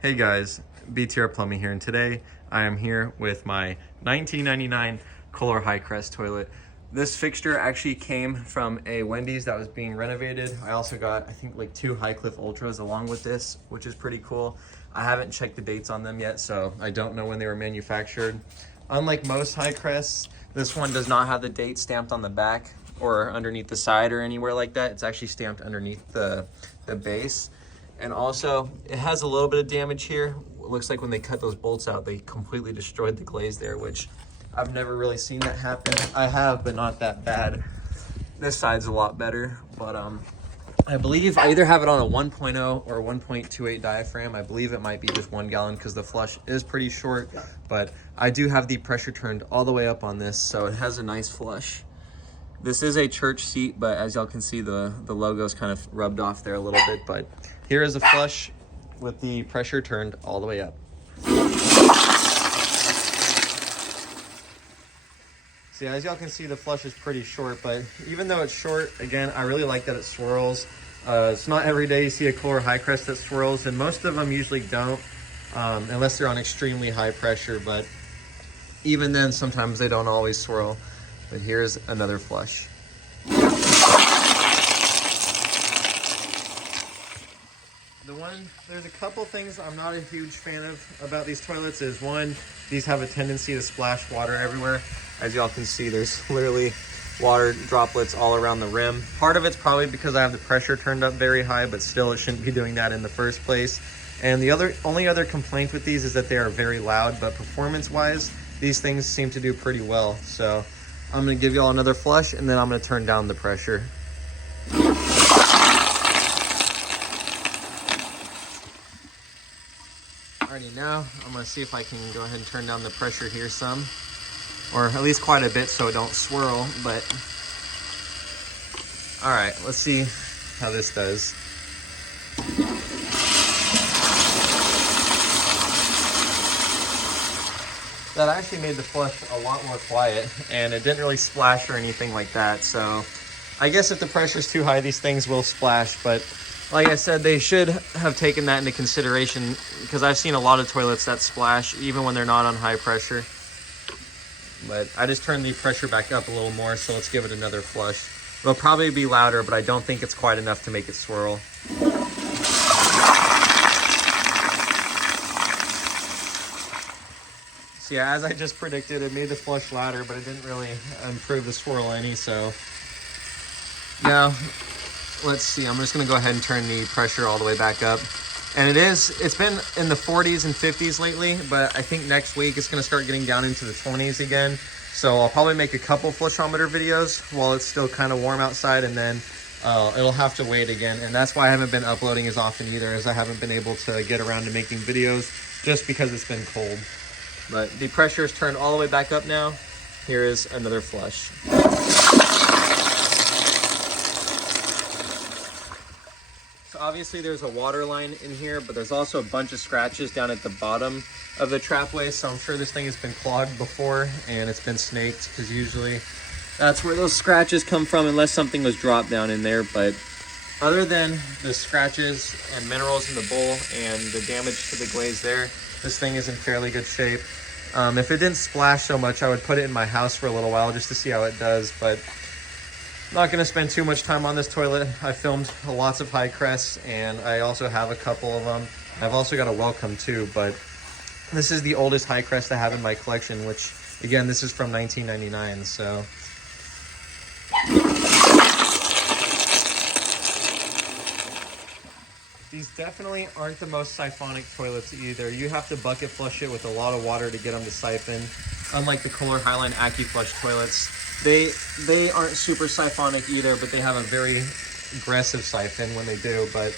Hey guys, BTR Plumbing here, and today I am here with my 1999 Kohler Highcrest toilet. This fixture actually came from a Wendy's that was being renovated. I also got, I think, like 2 Highcliffe Ultras along with this, which is pretty cool. I haven't checked the dates on them yet, so I don't know when they were manufactured. Unlike most Highcrests, this one does not have the date stamped on the back or underneath the side or anywhere like that. It's actually stamped underneath the base. And also, it has a little bit of damage here. It looks like when they cut those bolts out, they completely destroyed the glaze there, which I've never really seen that happen. I have, but not that bad. This side's a lot better, but I believe I either have it on a 1.0 or 1.28 diaphragm. I believe it might be just 1 gallon because the flush is pretty short, but I do have the pressure turned all the way up on this, so it has a nice flush. This is a church seat, but as y'all can see, the logo's kind of rubbed off there a little bit, but here is a flush with the pressure turned all the way up. See, as y'all can see, the flush is pretty short, but even though it's short, again, I really like that it swirls. It's not every day you see a Kohler Highcrest that swirls, and most of them usually don't, unless they're on extremely high pressure, but even then, sometimes they don't always swirl. But here's another flush. There's a couple things I'm not a huge fan of about these toilets. Is one, these have a tendency to splash water everywhere. As y'all can see, there's literally water droplets all around the rim. Part of it's probably because I have the pressure turned up very high, but still it shouldn't be doing that in the first place. And the only other complaint with these is that they are very loud, but performance-wise, these things seem to do pretty well. So I'm gonna give y'all another flush, and then I'm gonna turn down the pressure. Alrighty, now I'm gonna see if I can go ahead and turn down the pressure here some, or at least quite a bit so it don't swirl, but all right, let's see how this does. That actually made the flush a lot more quiet, and it didn't really splash or anything like that. So I guess if the pressure is too high, these things will splash, but like I said, they should have taken that into consideration, because I've seen a lot of toilets that splash even when they're not on high pressure. But I just turned the pressure back up a little more, so let's give it another flush. It'll probably be louder, but I don't think it's quite enough to make it swirl. So yeah, as I just predicted, it made the flush louder, but it didn't really improve the swirl any, so now let's see. I'm just gonna go ahead and turn the pressure all the way back up. And it's been in the 40s and 50s lately, but I think next week it's gonna start getting down into the 20s again. So I'll probably make a couple flushometer videos while it's still kind of warm outside, and then it'll have to wait again. And that's why I haven't been uploading as often either, as I haven't been able to get around to making videos just because it's been cold. But the pressure is turned all the way back up now. Here is another flush. So obviously there's a water line in here, but there's also a bunch of scratches down at the bottom of the trapway. So I'm sure this thing has been clogged before and it's been snaked, because usually that's where those scratches come from, unless something was dropped down in there. But other than the scratches and minerals in the bowl and the damage to the glaze there, this thing is in fairly good shape. If it didn't splash so much, I would put it in my house for a little while just to see how it does, but I'm not going to spend too much time on this toilet. I filmed lots of Highcrests, and I also have a couple of them. I've also got a Welcome too, but this is the oldest Highcrest I have in my collection, which, again, this is from 1999, so. These definitely aren't the most siphonic toilets either. You have to bucket flush it with a lot of water to get them to siphon. Unlike the Kohler Highline AccuFlush toilets, they aren't super siphonic either, but they have a very aggressive siphon when they do. But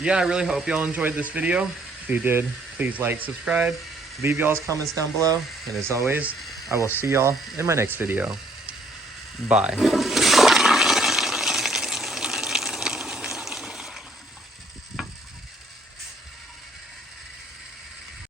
yeah, I really hope y'all enjoyed this video. If you did, please like, subscribe, leave y'all's comments down below. And as always, I will see y'all in my next video. Bye.